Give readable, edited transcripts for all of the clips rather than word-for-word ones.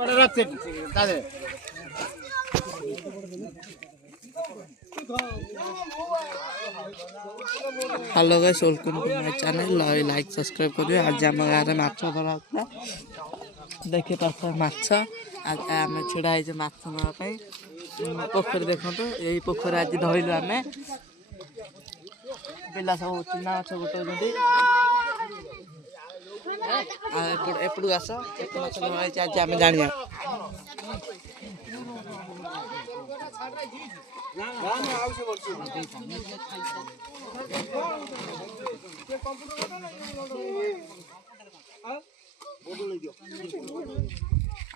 Hello guys welcome to my channel like subscribe करिए। आज आम गाँव में माछ धरा देखी पार्थ माछ आज आम छिड़ा है माछ नापी पोखरी देखो यही पोखरी आज धरलु आम पिला सब चुना माछ गोटे एपटू आस केते माछ धरा आज आम जानिया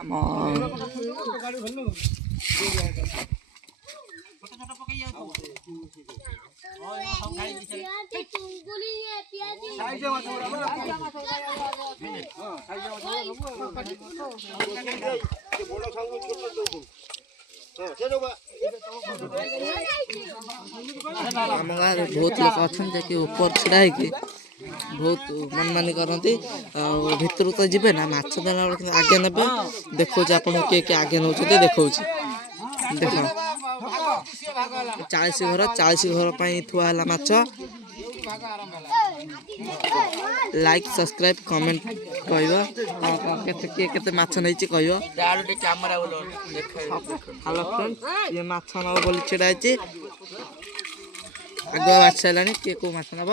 आम गाँव बहुत लोग अच्छा ऊपर छिड़ा बहुत मन मानी करती भितर तो जी ना माछ देला आगे ने देखा आप किए आगे नौ देखा देख 40 घर थुआला माछ लाइक सब्सक्राइब कमेंट कह केते माछ नहीं कह हेलो फ्रेंड्स ये माछ नब बोली छिड़ा आगुआ बाछ सारा किए कौ माछ नब